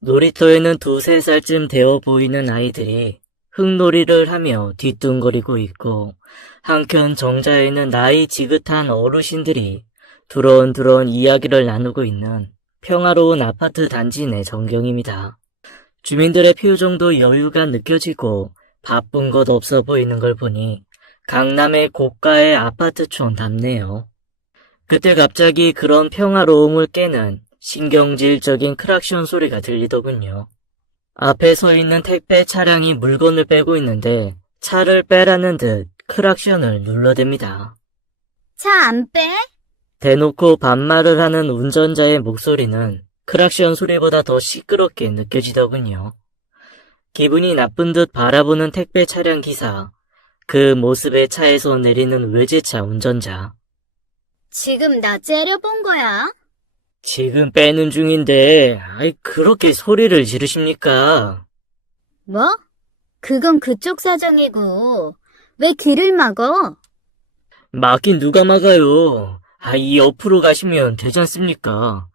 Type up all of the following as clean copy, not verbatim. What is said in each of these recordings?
놀이터에는 두세 살쯤 되어 보이는 아이들이 흙놀이를 하며 뒤뚱거리고 있고, 한켠 정자에는 나이 지긋한 어르신들이 두런두런 이야기를 나누고 있는 평화로운 아파트 단지 내 전경입니다. 주민들의 표정도 여유가 느껴지고 바쁜 것 없어 보이는 걸 보니 강남의 고가의 아파트촌답네요. 그때 갑자기 그런 평화로움을 깨는 신경질적인 크락션 소리가 들리더군요. 앞에 서 있는 택배 차량이 물건을 빼고 있는데 차를 빼라는 듯 크락션을 눌러댑니다. 차 안 빼? 대놓고 반말을 하는 운전자의 목소리는 크락션 소리보다 더 시끄럽게 느껴지더군요. 기분이 나쁜 듯 바라보는 택배 차량 기사, 그 모습에 차에서 내리는 외제차 운전자. 지금 나 째려본 거야? 지금 빼는 중인데, 그렇게 소리를 지르십니까? 뭐? 그건 그쪽 사정이고, 왜 길을 막어? 막긴 누가 막아요. 이 옆으로 가시면 되지 않습니까?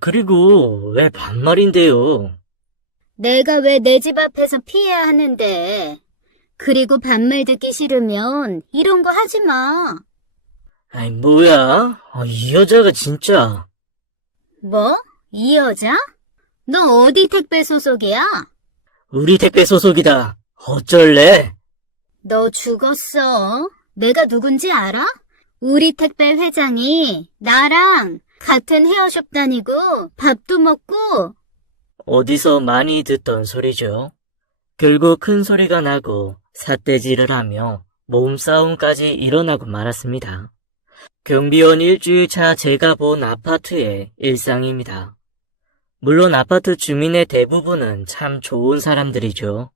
그리고 왜 반말인데요? 내가 왜 내 집 앞에서 피해야 하는데. 그리고 반말 듣기 싫으면 이런 거 하지 마. 뭐야? 이 여자가 진짜. 뭐? 이 여자? 너 어디 택배 소속이야? 우리 택배 소속이다. 어쩔래? 너 죽었어. 내가 누군지 알아? 우리 택배 회장이 나랑 같은 헤어숍 다니고 밥도 먹고. 어디서 많이 듣던 소리죠. 결국 큰 소리가 나고 삿대질을 하며 몸싸움까지 일어나고 말았습니다. 경비원 일주일차 제가 본 아파트의 일상입니다. 물론 아파트 주민의 대부분은 참 좋은 사람들이죠.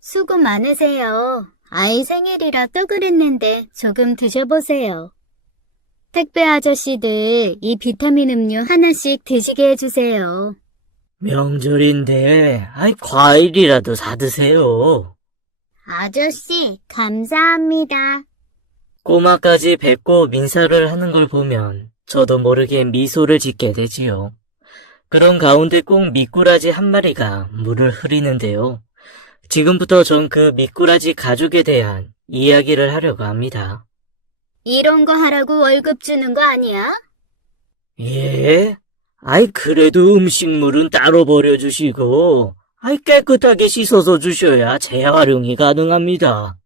수고 많으세요. 아이 생일이라 떡을 했는데 조금 드셔보세요. 택배 아저씨들 이 비타민 음료 하나씩 드시게 해주세요. 명절인데, 과일이라도 사드세요. 아저씨, 감사합니다. 꼬마까지 뵙고 민사를 하는 걸 보면 저도 모르게 미소를 짓게 되지요. 그런 가운데 꼭 미꾸라지 한 마리가 물을 흐리는데요. 지금부터 전 그 미꾸라지 가족에 대한 이야기를 하려고 합니다. 이런 거 하라고 월급 주는 거 아니야? 예? 그래도 음식물은 따로 버려주시고, 깨끗하게 씻어서 주셔야 재활용이 가능합니다.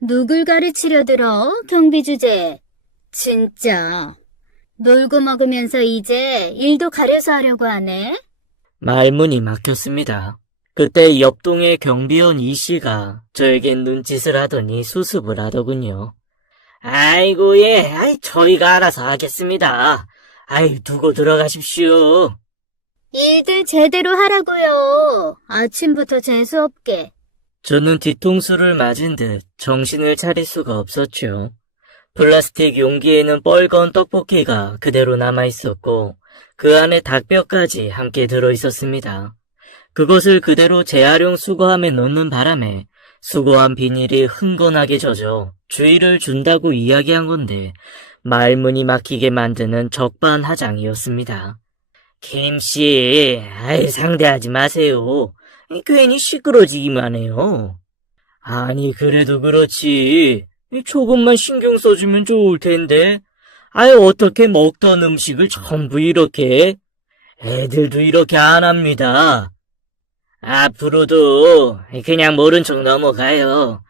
누굴 가르치려 들어, 경비 주제. 진짜. 놀고 먹으면서 이제 일도 가려서 하려고 하네? 말문이 막혔습니다. 그때 옆동의 경비원 이씨가 저에겐 눈짓을 하더니 수습을 하더군요. 예, 저희가 알아서 하겠습니다. 두고 들어가십시오. 일들 제대로 하라고요. 아침부터 재수없게. 저는 뒤통수를 맞은 듯 정신을 차릴 수가 없었죠. 플라스틱 용기에는 뻘건 떡볶이가 그대로 남아있었고 그 안에 닭뼈까지 함께 들어있었습니다. 그것을 그대로 재활용 수거함에 넣는 바람에 수거한 비닐이 흥건하게 젖어 주의를 준다고 이야기한 건데 말문이 막히게 만드는 적반하장이었습니다. 김씨, 상대하지 마세요. 괜히 시끄러지기만 해요. 그래도 그렇지. 조금만 신경 써주면 좋을 텐데. 어떻게 먹던 음식을 전부 이렇게. 애들도 이렇게 안 합니다. 앞으로도 그냥 모른 척 넘어가요.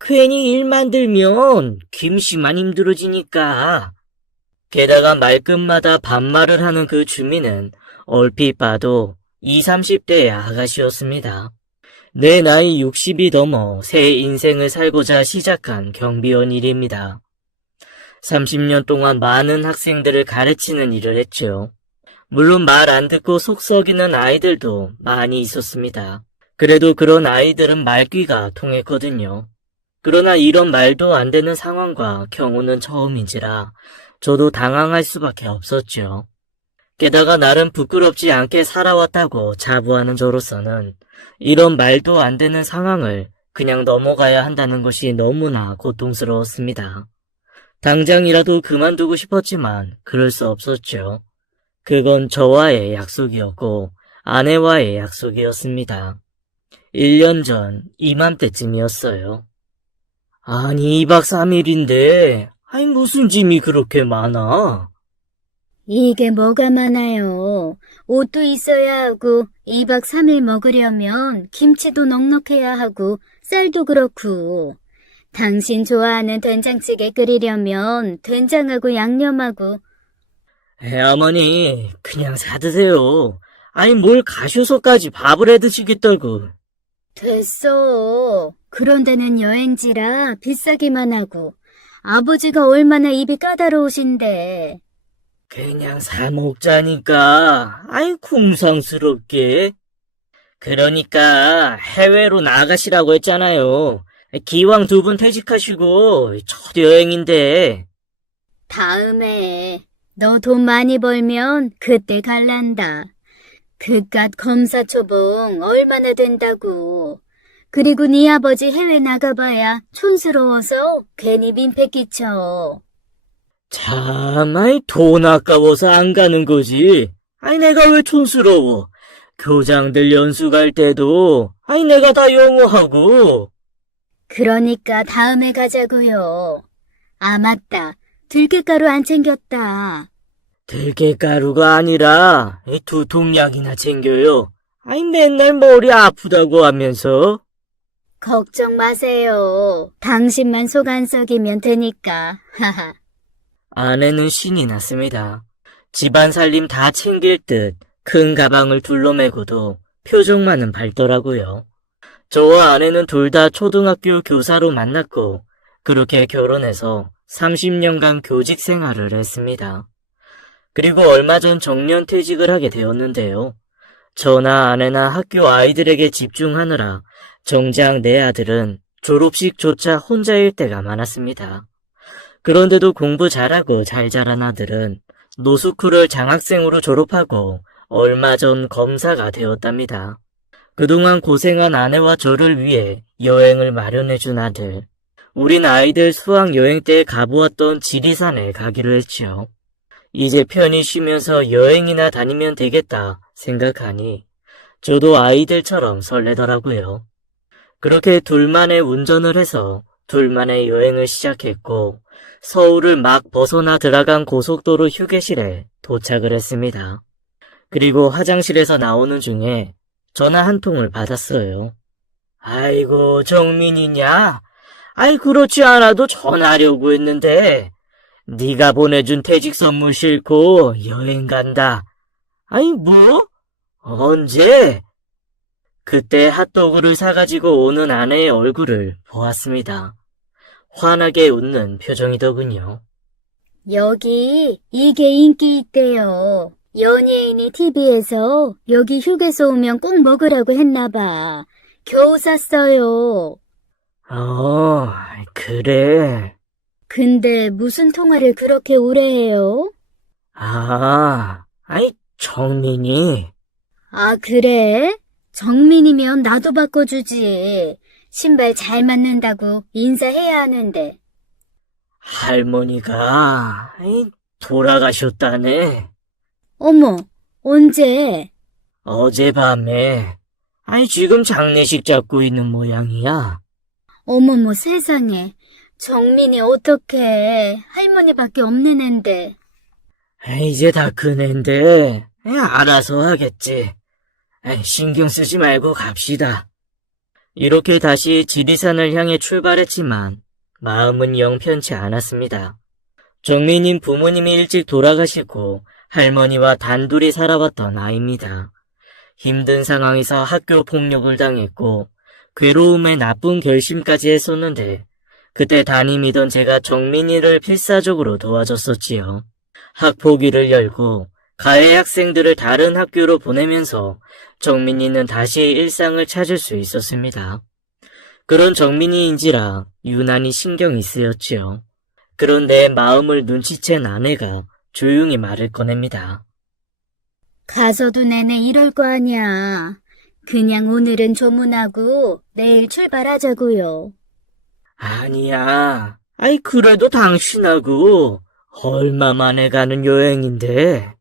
괜히 일 만들면 김씨만 힘들어지니까. 게다가 말끝마다 반말을 하는 그 주민은 얼핏 봐도 20, 30대의 아가씨였습니다. 내 나이 60이 넘어 새 인생을 살고자 시작한 경비원 일입니다. 30년 동안 많은 학생들을 가르치는 일을 했죠. 물론 말 안 듣고 속 썩이는 아이들도 많이 있었습니다. 그래도 그런 아이들은 말귀가 통했거든요. 그러나 이런 말도 안 되는 상황과 경우는 처음인지라 저도 당황할 수밖에 없었죠. 게다가 나름 부끄럽지 않게 살아왔다고 자부하는 저로서는 이런 말도 안 되는 상황을 그냥 넘어가야 한다는 것이 너무나 고통스러웠습니다. 당장이라도 그만두고 싶었지만 그럴 수 없었죠. 그건 저와의 약속이었고 아내와의 약속이었습니다. 1년 전 이맘때쯤이었어요. 아니, 2박 3일인데, 아니, 무슨 짐이 그렇게 많아? 이게 뭐가 많아요. 옷도 있어야 하고 2박 3일 먹으려면 김치도 넉넉해야 하고 쌀도 그렇고 당신 좋아하는 된장찌개 끓이려면 된장하고 양념하고 어머니, 그냥 사드세요. 아니, 뭘 가셔서까지 밥을 해 드시겠다고. 됐어. 그런 데는 여행지라 비싸기만 하고 아버지가 얼마나 입이 까다로우신데. 그냥 사 먹자니까. 아이, 궁상스럽게. 그러니까 해외로 나가시라고 했잖아요. 기왕 2분 퇴직하시고 첫 여행인데. 다음에 너 돈 많이 벌면 그때 갈란다. 그깟 검사초봉 얼마나 된다고. 그리고 네 아버지 해외 나가봐야 촌스러워서 괜히 민폐 끼쳐. 참, 아이, 돈 아까워서 안 가는 거지. 아이, 내가 왜 촌스러워. 교장들 연수 갈 때도, 아이, 내가 다 영어하고. 그러니까 다음에 가자고요. 아, 맞다. 들깨가루 안 챙겼다. 들깨가루가 아니라, 이 두통약이나 챙겨요. 아이, 맨날 머리 아프다고 하면서. 걱정 마세요. 당신만 속 안 썩이면 되니까. 하하. 아내는 신이 났습니다. 집안 살림 다 챙길 듯 큰 가방을 둘러매고도 표정만은 밝더라고요. 저와 아내는 둘 다 초등학교 교사로 만났고 그렇게 결혼해서 30년간 교직 생활을 했습니다. 그리고 얼마 전 정년퇴직을 하게 되었는데요. 저나 아내나 학교 아이들에게 집중하느라 정작 내 아들은 졸업식조차 혼자일 때가 많았습니다. 그런데도 공부 잘하고 잘 자란 아들은 노스쿨을 장학생으로 졸업하고 얼마 전 검사가 되었답니다. 그동안 고생한 아내와 저를 위해 여행을 마련해준 아들. 우린 아이들 수학여행 때 가보았던 지리산에 가기로 했지요. 이제 편히 쉬면서 여행이나 다니면 되겠다 생각하니 저도 아이들처럼 설레더라고요. 그렇게 둘만의 운전을 해서 둘만의 여행을 시작했고 서울을 막 벗어나 들어간 고속도로 휴게실에 도착을 했습니다. 그리고 화장실에서 나오는 중에 전화 한 통을 받았어요. 아이고, 정민이냐? 아이, 그렇지 않아도 전화하려고 했는데 네가 보내준 퇴직 선물 싣고 여행 간다. 아이, 뭐? 언제? 그때 핫도그를 사가지고 오는 아내의 얼굴을 보았습니다. 환하게 웃는 표정이더군요. 여기 이게 인기 있대요. 연예인이 TV에서 여기 휴게소 오면 꼭 먹으라고 했나봐. 겨우 샀어요. 그래. 근데 무슨 통화를 그렇게 오래 해요? 아이, 정민이. 아, 그래? 정민이면 나도 바꿔주지. 신발 잘 맞는다고 인사해야 하는데. 할머니가, 돌아가셨다네. 어머, 언제? 어젯밤에. 지금 장례식 잡고 있는 모양이야. 어머머 세상에. 정민이 어떡해. 할머니밖에 없는 앤데. 이제 다 큰 앤데, 알아서 하겠지. 신경 쓰지 말고 갑시다. 이렇게 다시 지리산을 향해 출발했지만 마음은 영 편치 않았습니다. 정민님 부모님이 일찍 돌아가시고 할머니와 단둘이 살아왔던 아이입니다. 힘든 상황에서 학교 폭력을 당했고 괴로움에 나쁜 결심까지 했었는데 그때 담임이던 제가 정민이를 필사적으로 도와줬었지요. 학폭위를 열고 가해 학생들을 다른 학교로 보내면서 정민이는 다시 일상을 찾을 수 있었습니다. 그런 정민이인지라 유난히 신경이 쓰였지요. 그런데 마음을 눈치챈 아내가 조용히 말을 꺼냅니다. 가서도 내내 이럴 거 아니야. 그냥 오늘은 조문하고 내일 출발하자고요. 아니야. 그래도 당신하고 얼마 만에 가는 여행인데.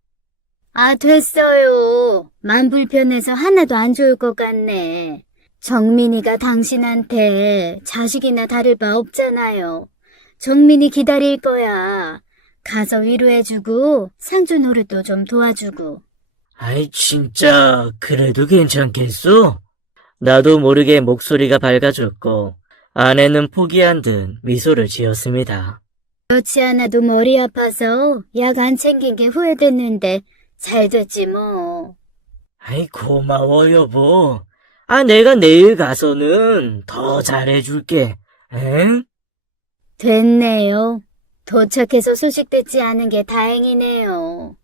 아, 됐어요. 맘 불편해서 하나도 안 좋을 것 같네. 정민이가 당신한테 자식이나 다를 바 없잖아요. 정민이 기다릴 거야. 가서 위로해주고 상주 노릇도 좀 도와주고. 아이, 진짜, 그래도 괜찮겠어? 나도 모르게 목소리가 밝아졌고, 아내는 포기한 듯 미소를 지었습니다. 그렇지 않아도 머리 아파서 약 안 챙긴 게 후회됐는데 잘 됐지 뭐. 아이, 고마워, 여보. 아, 내가 내일 가서는 더 잘해줄게. 응? 됐네요. 도착해서 소식 듣지 않은 게 다행이네요.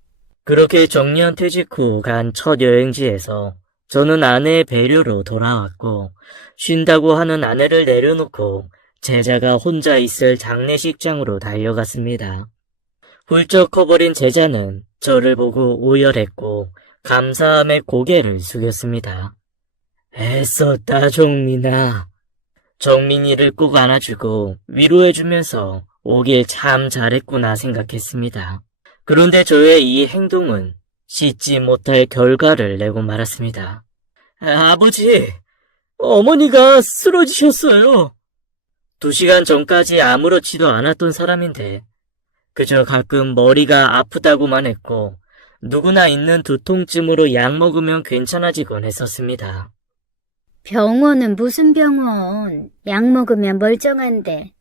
그렇게 정년 퇴직 후 간 첫 여행지에서 저는 아내의 배려로 돌아왔고, 쉰다고 하는 아내를 내려놓고 제자가 혼자 있을 장례식장으로 달려갔습니다. 훌쩍 커버린 제자는 저를 보고 오열했고 감사함에 고개를 숙였습니다. 애썼다, 정민아. 정민이를 꼭 안아주고 위로해주면서 오길 참 잘했구나 생각했습니다. 그런데 저의 이 행동은 씻지 못할 결과를 내고 말았습니다. 아버지, 어머니가 쓰러지셨어요. 2시간 전까지 아무렇지도 않았던 사람인데 그저 가끔 머리가 아프다고만 했고 누구나 있는 두통쯤으로 약 먹으면 괜찮아지곤 했었습니다. 병원은 무슨 병원? 약 먹으면 멀쩡한데.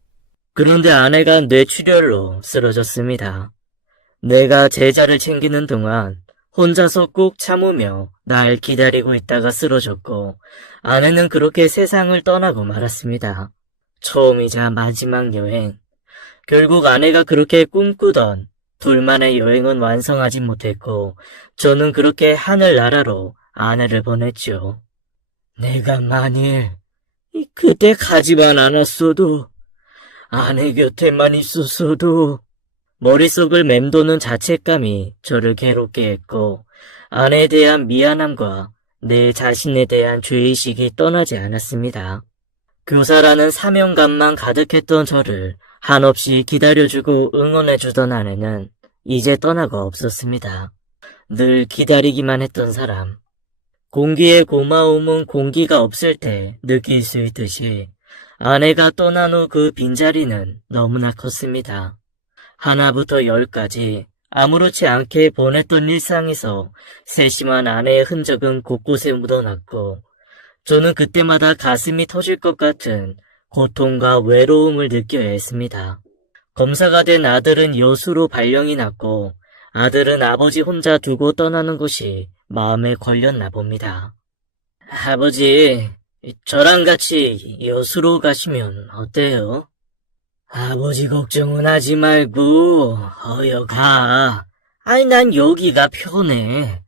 그런데 아내가 뇌출혈로 쓰러졌습니다. 내가 제자를 챙기는 동안 혼자서 꾹 참으며 날 기다리고 있다가 쓰러졌고 아내는 그렇게 세상을 떠나고 말았습니다. 처음이자 마지막 여행. 결국 아내가 그렇게 꿈꾸던 둘만의 여행은 완성하지 못했고 저는 그렇게 하늘나라로 아내를 보냈죠. 내가 만일 그때 가지만 않았어도 아내 곁에만 있었어도 머릿속을 맴도는 자책감이 저를 괴롭게 했고 아내에 대한 미안함과 내 자신에 대한 죄의식이 떠나지 않았습니다. 교사라는 사명감만 가득했던 저를 한없이 기다려주고 응원해주던 아내는 이제 떠나고 없었습니다. 늘 기다리기만 했던 사람. 공기의 고마움은 공기가 없을 때 느낄 수 있듯이 아내가 떠난 후 그 빈자리는 너무나 컸습니다. 하나부터 10까지 아무렇지 않게 보냈던 일상에서 세심한 아내의 흔적은 곳곳에 묻어났고 저는 그때마다 가슴이 터질 것 같은 고통과 외로움을 느껴야 했습니다. 검사가 된 아들은 여수로 발령이 났고 아들은 아버지 혼자 두고 떠나는 것이 마음에 걸렸나 봅니다. 아버지, 저랑 같이 여수로 가시면 어때요? 아버지 걱정은 하지 말고 어여 가. 아이, 난 여기가 편해.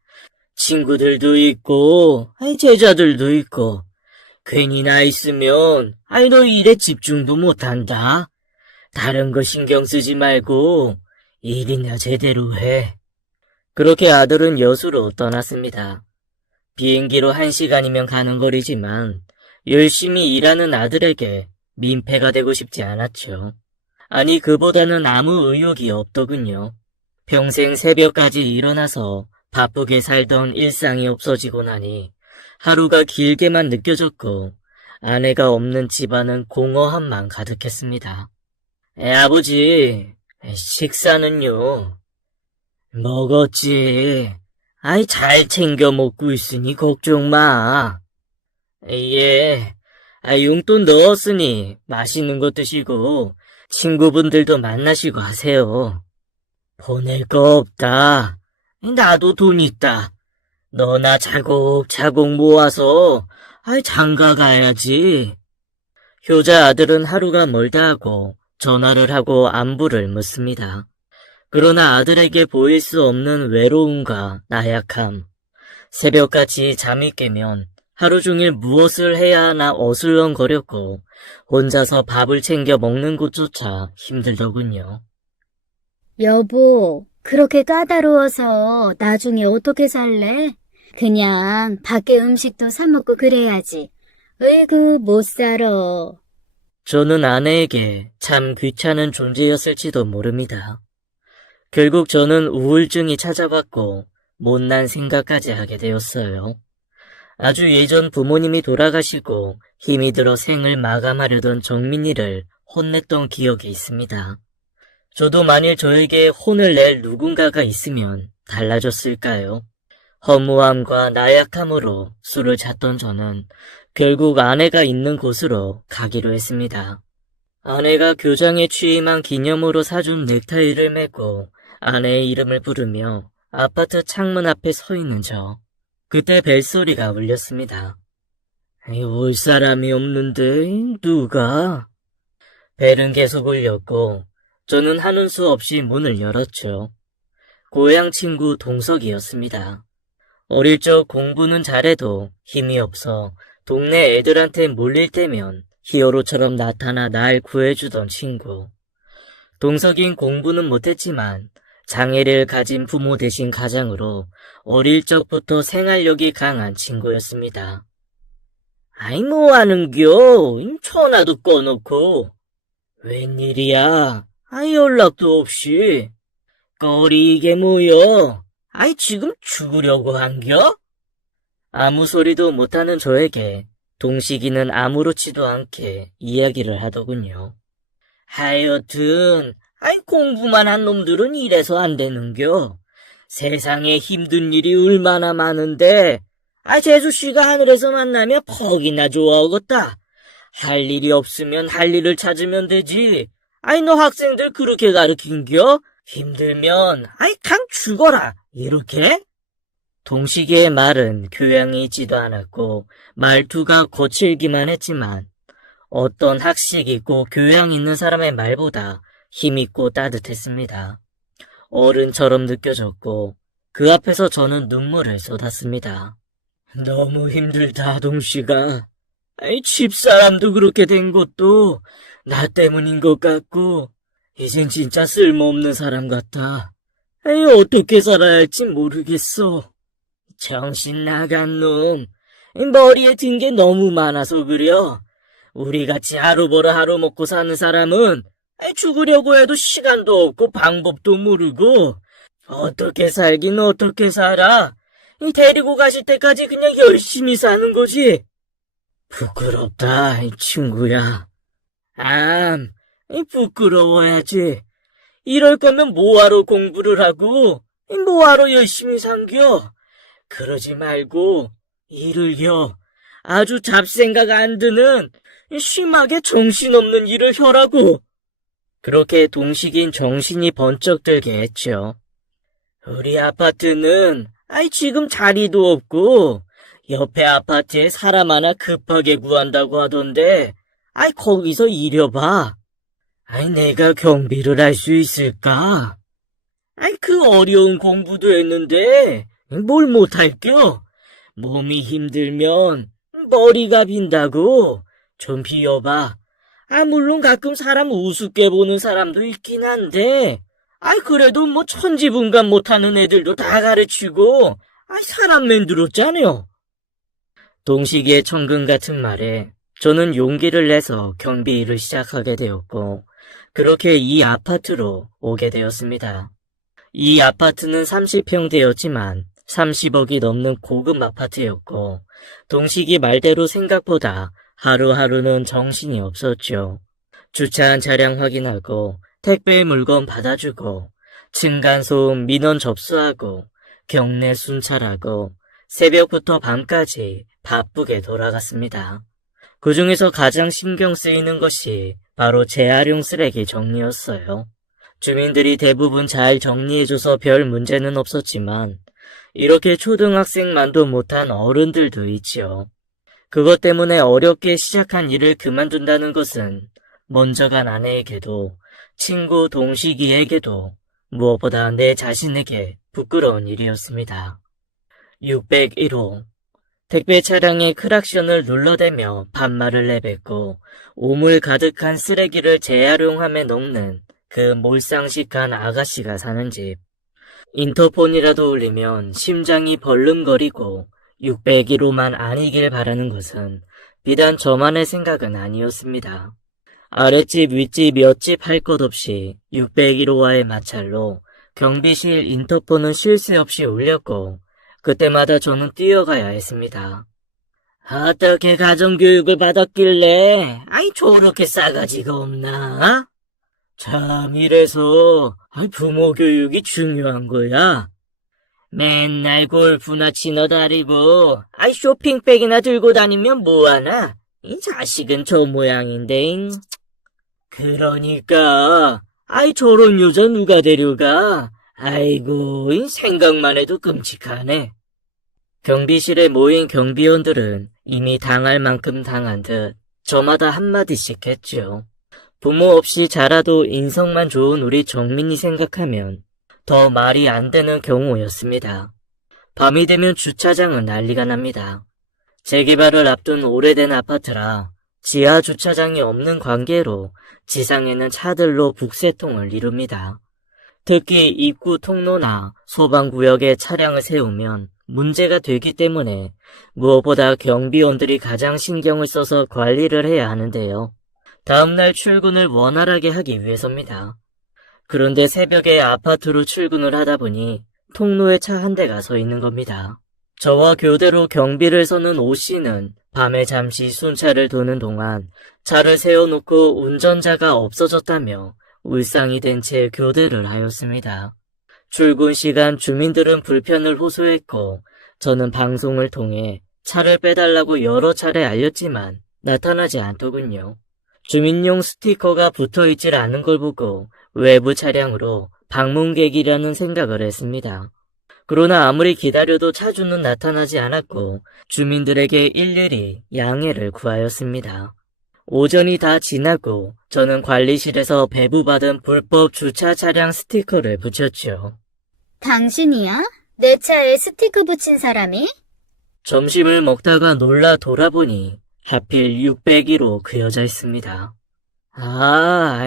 친구들도 있고 제자들도 있고 괜히 나 있으면 너 일에 집중도 못한다. 다른 거 신경 쓰지 말고 일이나 제대로 해. 그렇게 아들은 여수로 떠났습니다. 비행기로 1시간이면 가는 거리지만 열심히 일하는 아들에게 민폐가 되고 싶지 않았죠. 아니, 그보다는 아무 의욕이 없더군요. 평생 새벽까지 일어나서 바쁘게 살던 일상이 없어지고 나니 하루가 길게만 느껴졌고 아내가 없는 집안은 공허함만 가득했습니다. 아버지, 식사는요? 먹었지. 잘 챙겨 먹고 있으니 걱정 마. 예, 용돈 넣었으니 맛있는 거 드시고 친구분들도 만나시고 하세요. 보낼 거 없다. 나도 돈 있다. 너나 차곡차곡 모아서 장가 가야지. 효자 아들은 하루가 멀다 하고 전화를 하고 안부를 묻습니다. 그러나 아들에게 보일 수 없는 외로움과 나약함, 새벽같이 잠이 깨면 하루 종일 무엇을 해야 하나 어슬렁거렸고 혼자서 밥을 챙겨 먹는 것조차 힘들더군요. 여보, 그렇게 까다로워서 나중에 어떻게 살래? 그냥 밖에 음식도 사 먹고 그래야지. 으이구, 못 살아. 저는 아내에게 참 귀찮은 존재였을지도 모릅니다. 결국 저는 우울증이 찾아왔고 못난 생각까지 하게 되었어요. 아주 예전 부모님이 돌아가시고 힘이 들어 생을 마감하려던 정민이를 혼냈던 기억이 있습니다. 저도 만일 저에게 혼을 낼 누군가가 있으면 달라졌을까요? 허무함과 나약함으로 술을 잤던 저는 결국 아내가 있는 곳으로 가기로 했습니다. 아내가 교장에 취임한 기념으로 사준 넥타이를 메고 아내의 이름을 부르며 아파트 창문 앞에 서 있는 저. 그때 벨소리가 울렸습니다. 올 사람이 없는데 누가? 벨은 계속 울렸고 저는 하는 수 없이 문을 열었죠. 고향 친구 동석이었습니다. 어릴 적 공부는 잘해도 힘이 없어 동네 애들한테 몰릴 때면 히어로처럼 나타나 날 구해주던 친구. 동석인 공부는 못했지만 장애를 가진 부모 되신 가장으로 어릴 적부터 생활력이 강한 친구였습니다. 아이 뭐하는겨? 전화도 꺼놓고. 웬일이야? 아이 연락도 없이. 거리 이게 뭐여? 아이 지금 죽으려고 한겨? 아무 소리도 못하는 저에게 동식이는 아무렇지도 않게 이야기를 하더군요. 하여튼 아이 공부만 한 놈들은 이래서 안 되는겨. 세상에 힘든 일이 얼마나 많은데 재수씨가 하늘에서 만나면 퍽이나 좋아하겠다. 할 일이 없으면 할 일을 찾으면 되지. 너 학생들 그렇게 가르친겨? 힘들면 강 죽어라 이렇게? 동식이의 말은 교양이 있지도 않았고 말투가 거칠기만 했지만 어떤 학식 있고 교양 있는 사람의 말보다 힘있고 따뜻했습니다. 어른처럼 느껴졌고 그 앞에서 저는 눈물을 쏟았습니다. 너무 힘들다 동식아. 집사람도 그렇게 된 것도 나 때문인 것 같고 이젠 진짜 쓸모없는 사람 같아. 어떻게 살아야 할지 모르겠어. 정신 나간 놈. 머리에 든 게 너무 많아서 그려. 우리같이 하루 벌어 하루 먹고 사는 사람은 죽으려고 해도 시간도 없고 방법도 모르고 어떻게 살긴 어떻게 살아. 데리고 가실 때까지 그냥 열심히 사는 거지. 부끄럽다, 친구야. 부끄러워야지. 이럴 거면 뭐하러 공부를 하고 뭐하러 열심히 산겨. 그러지 말고 일을요. 아주 잡생각 안 드는 심하게 정신없는 일을 혀라고. 그렇게 동식인 정신이 번쩍 들게 했죠. 우리 아파트는 지금 자리도 없고 옆에 아파트에 사람 하나 급하게 구한다고 하던데 거기서 일해봐. 내가 경비를 할 수 있을까? 그 어려운 공부도 했는데 뭘 못할겨? 몸이 힘들면 머리가 빈다고. 좀 비워봐. 물론 가끔 사람 우습게 보는 사람도 있긴 한데 그래도 뭐 천지분간 못하는 애들도 다 가르치고 사람 만들었잖아요. 동식이의 천근 같은 말에 저는 용기를 내서 경비 일을 시작하게 되었고 그렇게 이 아파트로 오게 되었습니다. 이 아파트는 30평대였지만 30억이 넘는 고급 아파트였고 동식이 말대로 생각보다 하루하루는 정신이 없었죠. 주차한 차량 확인하고 택배 물건 받아주고 층간소음 민원 접수하고 경내 순찰하고 새벽부터 밤까지 바쁘게 돌아갔습니다. 그 중에서 가장 신경 쓰이는 것이 바로 재활용 쓰레기 정리였어요. 주민들이 대부분 잘 정리해줘서 별 문제는 없었지만 이렇게 초등학생만도 못한 어른들도 있지요. 그것 때문에 어렵게 시작한 일을 그만둔다는 것은 먼저 간 아내에게도 친구 동식이에게도 무엇보다 내 자신에게 부끄러운 일이었습니다. 601호 택배 차량의 크락션을 눌러대며 반말을 내뱉고 오물 가득한 쓰레기를 재활용함에 넣는 그 몰상식한 아가씨가 사는 집. 인터폰이라도 울리면 심장이 벌렁거리고 601호만 아니길 바라는 것은 비단 저만의 생각은 아니었습니다. 아랫집 윗집 옆집 할 것 없이 601호와의 마찰로 경비실 인터폰은 쉴 새 없이 울렸고 그때마다 저는 뛰어가야 했습니다. 어떻게 가정교육을 받았길래 저렇게 싸가지가 없나? 참 이래서 부모 교육이 중요한 거야. 맨날 골프나 치러 다니고 쇼핑백이나 들고 다니면 뭐하나? 이 자식은 저 모양인데. 그러니까 저런 여자 누가 데려가? 아이고 이 생각만 해도 끔찍하네. 경비실에 모인 경비원들은 이미 당할 만큼 당한 듯 저마다 한마디씩 했죠. 부모 없이 자라도 인성만 좋은 우리 정민이 생각하면 더 말이 안 되는 경우였습니다. 밤이 되면 주차장은 난리가 납니다. 재개발을 앞둔 오래된 아파트라 지하 주차장이 없는 관계로 지상에는 차들로 북새통을 이룹니다. 특히 입구 통로나 소방구역에 차량을 세우면 문제가 되기 때문에 무엇보다 경비원들이 가장 신경을 써서 관리를 해야 하는데요. 다음날 출근을 원활하게 하기 위해서입니다. 그런데 새벽에 아파트로 출근을 하다 보니 통로에 차 한 대가 서 있는 겁니다. 저와 교대로 경비를 서는 오 씨는 밤에 잠시 순찰을 도는 동안 차를 세워놓고 운전자가 없어졌다며 울상이 된 채 교대를 하였습니다. 출근 시간 주민들은 불편을 호소했고 저는 방송을 통해 차를 빼달라고 여러 차례 알렸지만 나타나지 않더군요. 주민용 스티커가 붙어있질 않은 걸 보고 외부 차량으로 방문객이라는 생각을 했습니다. 그러나 아무리 기다려도 차주는 나타나지 않았고 주민들에게 일일이 양해를 구하였습니다. 오전이 다 지나고 저는 관리실에서 배부받은 불법 주차 차량 스티커를 붙였죠. 당신이야? 내 차에 스티커 붙인 사람이? 점심을 먹다가 놀라 돌아보니 하필 601호 그 여자였습니다.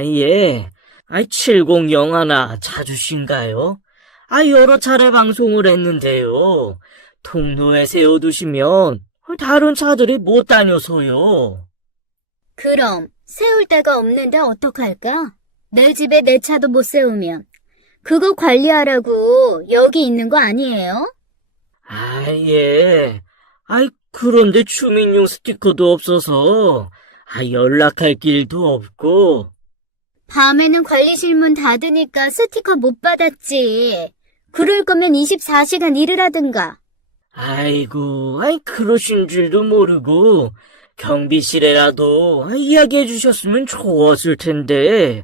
예. 701 찾으신가요? 여러 차례 방송을 했는데요. 통로에 세워두시면 다른 차들이 못 다녀서요. 그럼 세울 데가 없는데 어떡할까? 내 집에 내 차도 못 세우면 그거 관리하라고 여기 있는 거 아니에요? 예. 그런데 주민용 스티커도 없어서 연락할 길도 없고. 밤에는 관리실 문 닫으니까 스티커 못 받았지. 그럴 거면 24시간 일을 하든가. 아이고, 그러신 줄도 모르고 경비실에라도 이야기해 주셨으면 좋았을 텐데.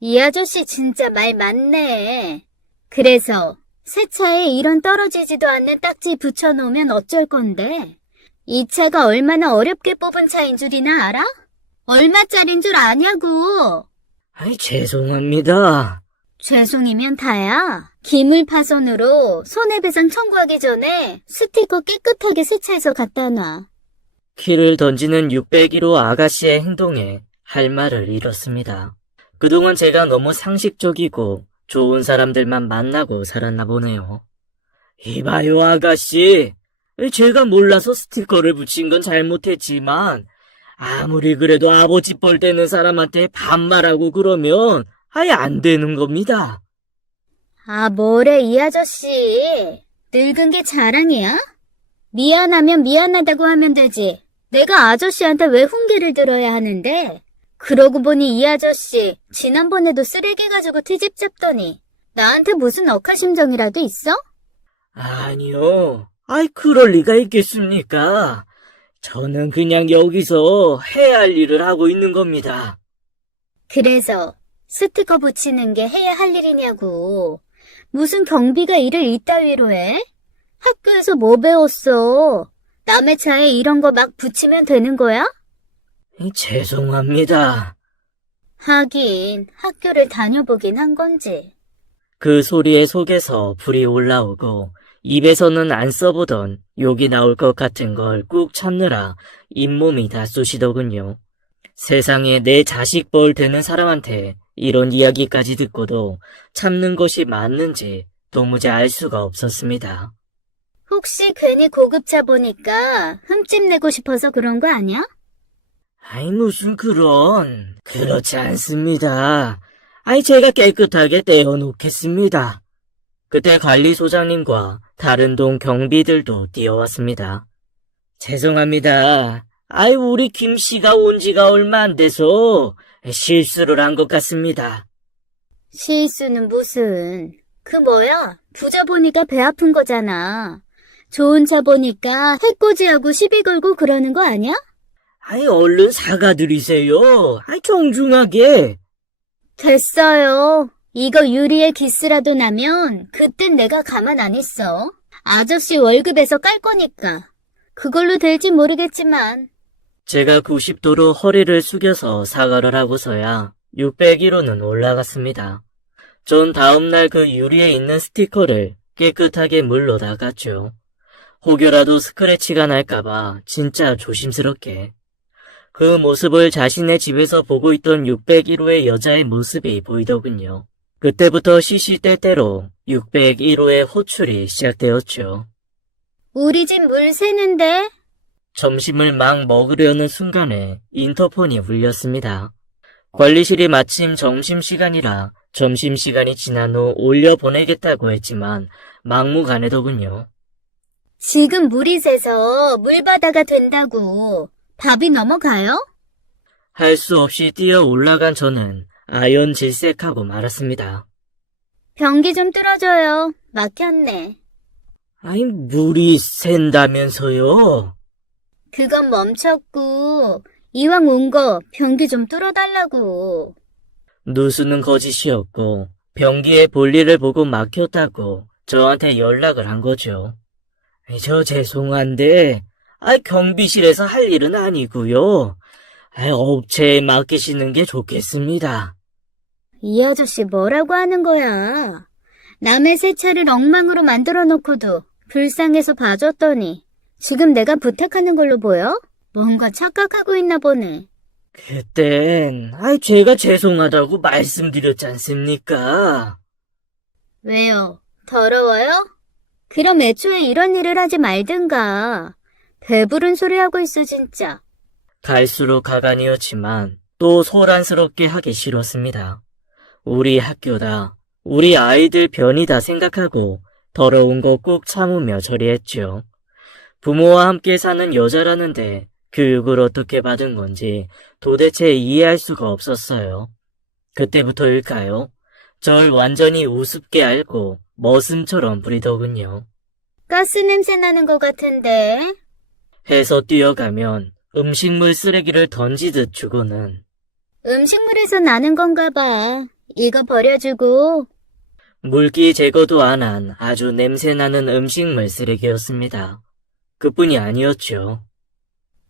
이 아저씨 진짜 말 많네. 그래서 새 차에 이런 떨어지지도 않는 딱지 붙여놓으면 어쩔 건데. 이 차가 얼마나 어렵게 뽑은 차인 줄이나 알아? 얼마짜린 줄 아냐고. 죄송합니다. 죄송이면 다야. 기물 파손으로 손해배상 청구하기 전에 스티커 깨끗하게 세차해서 갖다 놔. 키를 던지는 601호 아가씨의 행동에 할 말을 잃었습니다. 그동안 제가 너무 상식적이고 좋은 사람들만 만나고 살았나 보네요. 이봐요 아가씨, 제가 몰라서 스티커를 붙인 건 잘못했지만 아무리 그래도 아버지 뻘 되는 사람한테 반말하고 그러면 아예 안 되는 겁니다. 뭐래 이 아저씨. 늙은 게 자랑이야? 미안하면 미안하다고 하면 되지. 내가 아저씨한테 왜 훈계를 들어야 하는데? 그러고 보니 이 아저씨 지난번에도 쓰레기 가지고 트집 잡더니 나한테 무슨 억하심정이라도 있어? 아니요. 그럴 리가 있겠습니까? 저는 그냥 여기서 해야 할 일을 하고 있는 겁니다. 그래서 스티커 붙이는 게 해야 할 일이냐고. 무슨 경비가 일을 이따위로 해? 학교에서 뭐 배웠어? 남의 차에 이런 거 막 붙이면 되는 거야? 죄송합니다. 하긴 학교를 다녀보긴 한 건지. 그 소리에 속에서 불이 올라오고 입에서는 안 써보던 욕이 나올 것 같은 걸 꾹 참느라 잇몸이 다 쑤시더군요. 세상에 내 자식 벌 되는 사람한테 이런 이야기까지 듣고도 참는 것이 맞는지 도무지 알 수가 없었습니다. 혹시 괜히 고급차 보니까 흠집 내고 싶어서 그런 거 아니야? 무슨 그렇지 않습니다. 제가 깨끗하게 떼어놓겠습니다. 그때 관리소장님과 다른 동 경비들도 뛰어왔습니다. 죄송합니다. 우리 김씨가 온 지가 얼마 안 돼서 실수를 한 것 같습니다. 실수는 무슨. 그 뭐야? 부자 보니까 배 아픈 거잖아. 좋은 차 보니까 해코지하고 시비 걸고 그러는 거 아니야? 얼른 사과드리세요. 정중하게. 됐어요. 이거 유리에 기스라도 나면 그땐 내가 가만 안 있어. 아저씨 월급에서 깔 거니까. 그걸로 될지 모르겠지만. 제가 90도로 허리를 숙여서 사과를 하고서야 601호는 올라갔습니다. 전 다음날 그 유리에 있는 스티커를 깨끗하게 물로 닦았죠. 혹여라도 스크래치가 날까봐 진짜 조심스럽게. 그 모습을 자신의 집에서 보고 있던 601호의 여자의 모습이 보이더군요. 그때부터 시시때때로 601호의 호출이 시작되었죠. 우리 집 물 새는데? 점심을 막 먹으려는 순간에 인터폰이 울렸습니다. 관리실이 마침 점심시간이라 점심시간이 지난 후 올려보내겠다고 했지만 막무가내더군요. 지금 물이 새서 물바다가 된다고. 밥이 넘어가요? 할 수 없이 뛰어 올라간 저는 아연질색하고 말았습니다. 변기 좀 뚫어줘요. 막혔네. 물이 샌다면서요? 그건 멈췄고 이왕 온 거 변기 좀 뚫어달라고. 누수는 거짓이었고 변기의 볼일을 보고 막혔다고 저한테 연락을 한 거죠. 저 죄송한데 경비실에서 할 일은 아니고요. 업체에 맡기시는 게 좋겠습니다. 이 아저씨 뭐라고 하는 거야? 남의 새 차를 엉망으로 만들어 놓고도 불쌍해서 봐줬더니 지금 내가 부탁하는 걸로 보여? 뭔가 착각하고 있나 보네. 그땐 제가 죄송하다고 말씀드렸지 않습니까? 왜요? 더러워요? 그럼 애초에 이런 일을 하지 말든가. 배부른 소리 하고 있어 진짜. 갈수록 가관이었지만 또 소란스럽게 하기 싫었습니다. 우리 학교다. 우리 아이들 변이다 생각하고 더러운 거 꾹 참으며 처리했죠. 부모와 함께 사는 여자라는데 교육을 어떻게 받은 건지 도대체 이해할 수가 없었어요. 그때부터일까요? 절 완전히 우습게 알고 머슴처럼 부리더군요. 가스 냄새 나는 것 같은데. 해서 뛰어가면 음식물 쓰레기를 던지듯 주고는 음식물에서 나는 건가 봐. 이거 버려주고. 물기 제거도 안 한 아주 냄새나는 음식물 쓰레기였습니다. 그뿐이 아니었죠.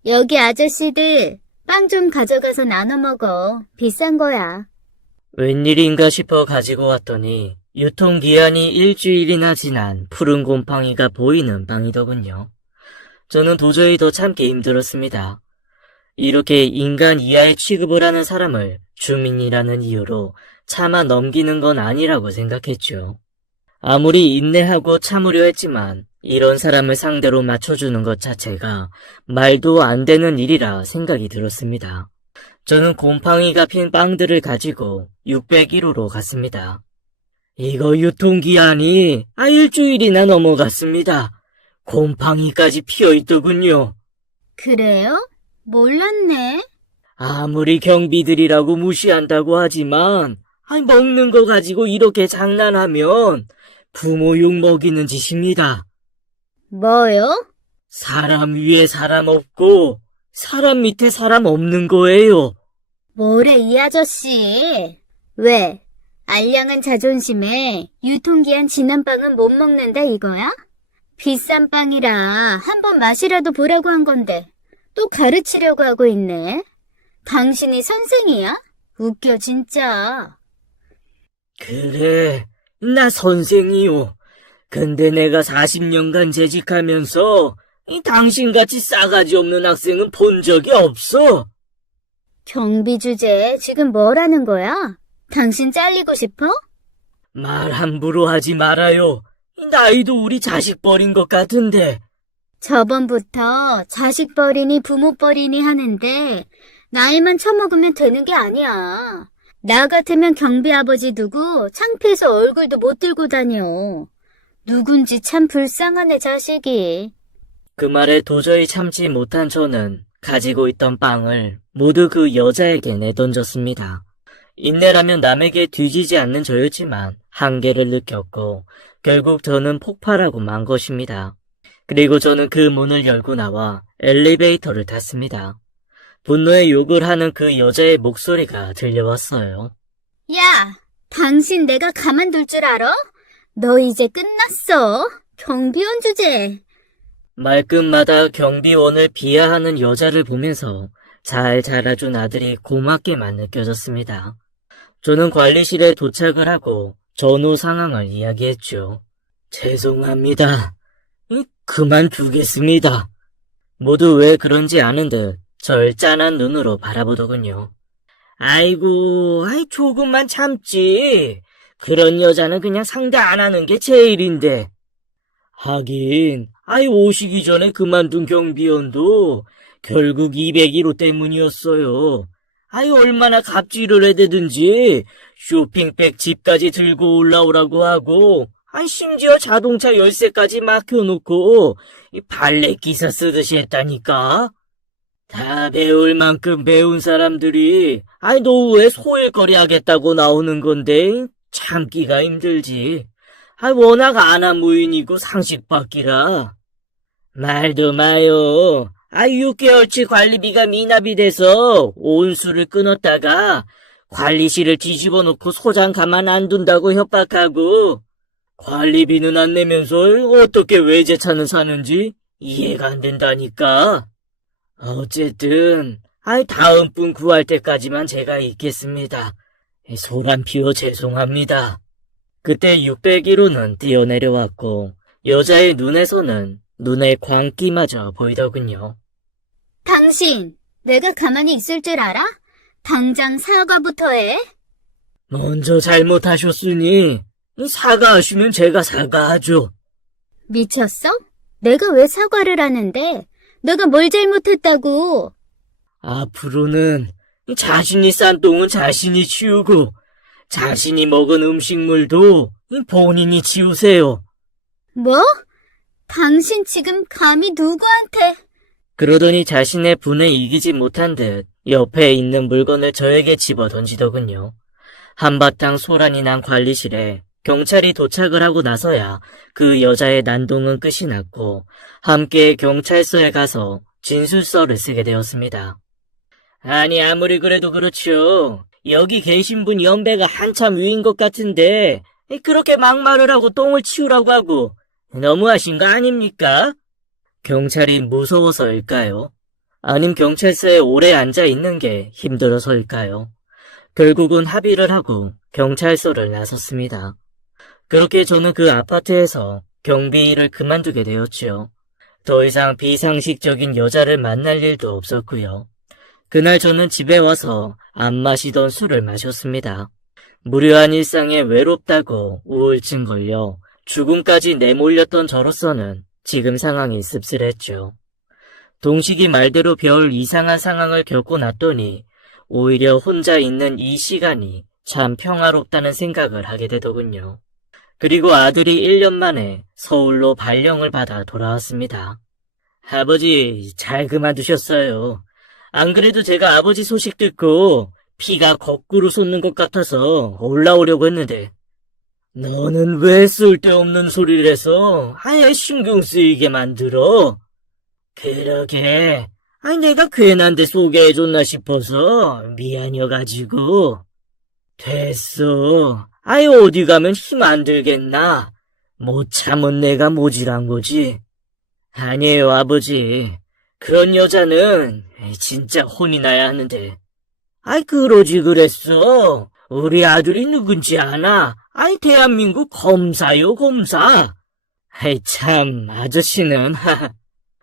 여기 아저씨들 빵 좀 가져가서 나눠 먹어. 비싼 거야. 웬일인가 싶어 가지고 왔더니 유통기한이 일주일이나 지난 푸른 곰팡이가 보이는 빵이더군요. 저는 도저히 더 참기 힘들었습니다. 이렇게 인간 이하의 취급을 하는 사람을 주민이라는 이유로 참아 넘기는 건 아니라고 생각했죠. 아무리 인내하고 참으려 했지만 이런 사람을 상대로 맞춰주는 것 자체가 말도 안 되는 일이라 생각이 들었습니다. 저는 곰팡이가 핀 빵들을 가지고 601호로 갔습니다. 이거 유통기한이 일주일이나 넘어갔습니다. 곰팡이까지 피어있더군요. 그래요? 몰랐네. 아무리 경비들이라고 무시한다고 하지만 먹는 거 가지고 이렇게 장난하면 부모 욕 먹이는 짓입니다. 뭐요? 사람 위에 사람 없고 사람 밑에 사람 없는 거예요. 뭐래 이 아저씨. 왜? 알량한 자존심에 유통기한 지난 빵은 못 먹는다 이거야? 비싼 빵이라 한번 맛이라도 보라고 한 건데 또 가르치려고 하고 있네. 당신이 선생이야? 웃겨 진짜. 그래, 나 선생이요. 근데 내가 40년간 재직하면서 당신같이 싸가지 없는 학생은 본 적이 없어. 경비 주제 지금 뭐라는 거야? 당신 잘리고 싶어? 말 함부로 하지 말아요. 나이도 우리 자식 버린 것 같은데. 저번부터 자식 버리니 부모 버리니 하는데 나이만 처먹으면 되는 게 아니야. 나 같으면 경비 아버지 두고 창피해서 얼굴도 못 들고 다녀. 누군지 참 불쌍하네, 자식이. 그 말에 도저히 참지 못한 저는 가지고 있던 빵을 모두 그 여자에게 내던졌습니다. 인내라면 남에게 뒤지지 않는 저였지만 한계를 느꼈고 결국 저는 폭발하고 만 것입니다. 그리고 저는 그 문을 열고 나와 엘리베이터를 탔습니다. 분노에 욕을 하는 그 여자의 목소리가 들려왔어요. 야, 당신 내가 가만둘 줄 알아? 너 이제 끝났어. 경비원 주제. 말끝마다 경비원을 비하하는 여자를 보면서 잘 자라준 아들이 고맙게만 느껴졌습니다. 저는 관리실에 도착을 하고 전후 상황을 이야기했죠. 죄송합니다. 그만두겠습니다. 모두 왜 그런지 아는 듯 절 짠한 눈으로 바라보더군요. 아이고, 조금만 참지. 그런 여자는 그냥 상대 안 하는 게 제일인데. 하긴, 오시기 전에 그만둔 경비원도 결국 201호 때문이었어요. 얼마나 갑질을 해대든지 쇼핑백 집까지 들고 올라오라고 하고, 심지어 자동차 열쇠까지 막혀놓고 발레 기사 쓰듯이 했다니까. 다 배울 만큼 배운 사람들이 노후에 소일거리 하겠다고 나오는 건데 참기가 힘들지. 워낙 아나무인이고 상식밖이라. 말도 마요. 6개월치 관리비가 미납이 돼서 온수를 끊었다가 관리실을 뒤집어 놓고 소장 가만 안 둔다고 협박하고 관리비는 안 내면서 어떻게 외제차는 사는지 이해가 안 된다니까. 어쨌든 다음 분 구할 때까지만 제가 있겠습니다. 소란 피워 죄송합니다. 그때 601호는 뛰어내려왔고 여자의 눈에서는 눈의 광기마저 보이더군요. 당신, 내가 가만히 있을 줄 알아? 당장 사과부터 해. 먼저 잘못하셨으니 사과하시면 제가 사과하죠. 미쳤어? 내가 왜 사과를 하는데? 내가 뭘 잘못했다고? 앞으로는 자신이 싼 똥은 자신이 치우고 자신이 먹은 음식물도 본인이 치우세요. 뭐? 당신 지금 감히 누구한테? 그러더니 자신의 분에 이기지 못한 듯 옆에 있는 물건을 저에게 집어 던지더군요. 한바탕 소란이 난 관리실에 경찰이 도착을 하고 나서야 그 여자의 난동은 끝이 났고 함께 경찰서에 가서 진술서를 쓰게 되었습니다. 아무리 그래도 그렇죠. 여기 계신 분 연배가 한참 위인 것 같은데 그렇게 막말을 하고 똥을 치우라고 하고 너무하신 거 아닙니까? 경찰이 무서워서일까요? 아님 경찰서에 오래 앉아 있는 게 힘들어서일까요? 결국은 합의를 하고 경찰서를 나섰습니다. 그렇게 저는 그 아파트에서 경비 일을 그만두게 되었죠. 더 이상 비상식적인 여자를 만날 일도 없었고요. 그날 저는 집에 와서 안 마시던 술을 마셨습니다. 무료한 일상에 외롭다고 우울증 걸려 죽음까지 내몰렸던 저로서는 지금 상황이 씁쓸했죠. 동식이 말대로 별 이상한 상황을 겪고 났더니 오히려 혼자 있는 이 시간이 참 평화롭다는 생각을 하게 되더군요. 그리고 아들이 1년 만에 서울로 발령을 받아 돌아왔습니다. 아버지, 잘 그만두셨어요. 안 그래도 제가 아버지 소식 듣고 피가 거꾸로 솟는 것 같아서 올라오려고 했는데 너는 왜 쓸데없는 소리를 해서 아예 신경 쓰이게 만들어? 그러게, 내가 괜한 데 소개해줬나 싶어서 미안해가지고. 됐어. 어디 가면 힘 안 들겠나? 못 참은 내가 모질한 거지. 아니에요, 아버지. 그런 여자는 진짜 혼이 나야 하는데. 그러지 그랬어. 우리 아들이 누군지 아나? 대한민국 검사요, 검사. 참, 아저씨는,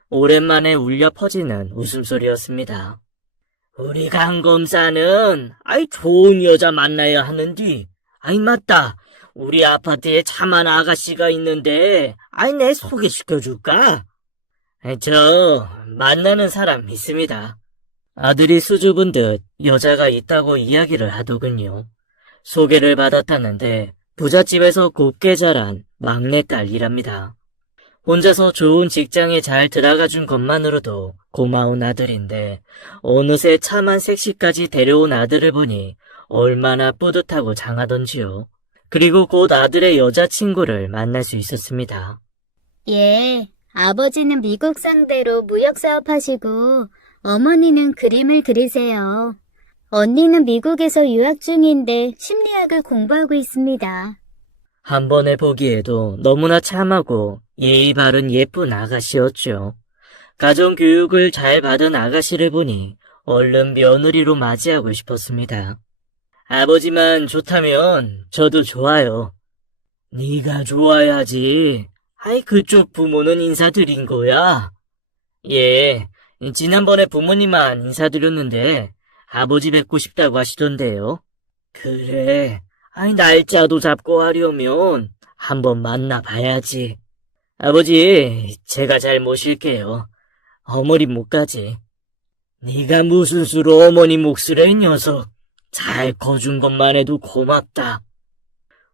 오랜만에 울려 퍼지는 웃음소리였습니다. 우리 강 검사는, 좋은 여자 만나야 하는디. 맞다. 우리 아파트에 참한 아가씨가 있는데, 내 소개시켜줄까? 저, 만나는 사람 있습니다. 아들이 수줍은 듯 여자가 있다고 이야기를 하더군요. 소개를 받았다는데 부잣집에서 곱게 자란 막내딸이랍니다. 혼자서 좋은 직장에 잘 들어가 준 것만으로도 고마운 아들인데 어느새 참한 색시까지 데려온 아들을 보니 얼마나 뿌듯하고 장하던지요. 그리고 곧 아들의 여자친구를 만날 수 있었습니다. 예, 아버지는 미국 상대로 무역 사업하시고 어머니는 그림을 그리세요. 언니는 미국에서 유학 중인데 심리학을 공부하고 있습니다. 한 번에 보기에도 너무나 참하고 예의 바른 예쁜 아가씨였죠. 가정교육을 잘 받은 아가씨를 보니 얼른 며느리로 맞이하고 싶었습니다. 아버지만 좋다면 저도 좋아요. 네가 좋아야지. 아이 그쪽 부모는 인사드린 거야. 예, 지난번에 부모님만 인사드렸는데 아버지 뵙고 싶다고 하시던데요. 그래, 아이 날짜도 잡고 하려면 한번 만나봐야지. 아버지, 제가 잘 모실게요. 어머니 못 가지. 네가 무슨 수로 어머니 몫을 해, 녀석. 잘 커준 것만 해도 고맙다.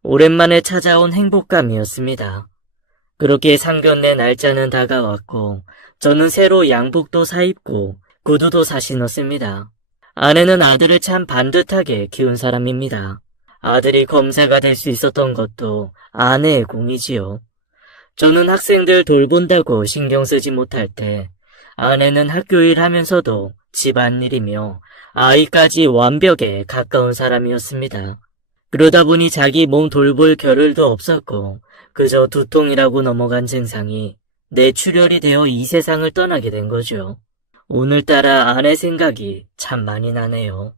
오랜만에 찾아온 행복감이었습니다. 그렇게 상견례 날짜는 다가왔고 저는 새로 양복도 사입고 구두도 사 신었습니다. 아내는 아들을 참 반듯하게 키운 사람입니다. 아들이 검사가 될 수 있었던 것도 아내의 공이지요. 저는 학생들 돌본다고 신경 쓰지 못할 때 아내는 학교 일 하면서도 집안일이며 아이까지 완벽에 가까운 사람이었습니다. 그러다 보니 자기 몸 돌볼 겨를도 없었고 그저 두통이라고 넘어간 증상이 뇌출혈이 되어 이 세상을 떠나게 된 거죠. 오늘따라 아내 생각이 참 많이 나네요.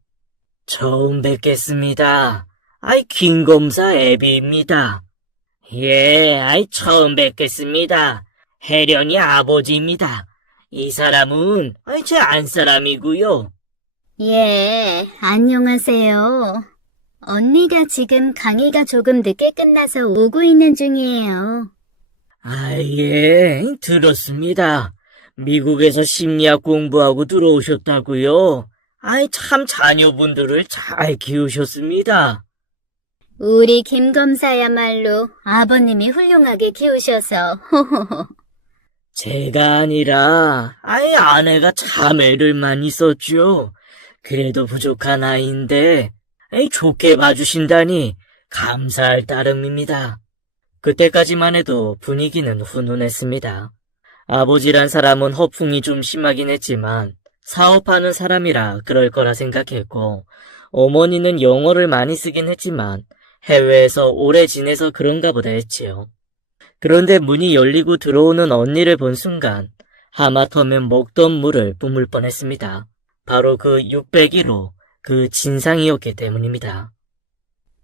처음 뵙겠습니다. 아이 김검사 애비입니다. 예, 아이 처음 뵙겠습니다. 혜련이 아버지입니다. 이 사람은 제 안사람이고요. 예, 안녕하세요. 언니가 지금 강의가 조금 늦게 끝나서 오고 있는 중이에요. 예, 들었습니다. 미국에서 심리학 공부하고 들어오셨다고요? 참 자녀분들을 잘 키우셨습니다. 우리 김 검사야말로 아버님이 훌륭하게 키우셔서 호호호. 제가 아니라 아내가 참 애를 많이 썼죠. 그래도 부족한 아이인데 좋게 봐주신다니 감사할 따름입니다. 그때까지만 해도 분위기는 훈훈했습니다. 아버지란 사람은 허풍이 좀 심하긴 했지만 사업하는 사람이라 그럴 거라 생각했고 어머니는 영어를 많이 쓰긴 했지만 해외에서 오래 지내서 그런가 보다 했지요. 그런데 문이 열리고 들어오는 언니를 본 순간 하마터면 먹던 물을 뿜을 뻔했습니다. 바로 그 601호 그 진상이었기 때문입니다.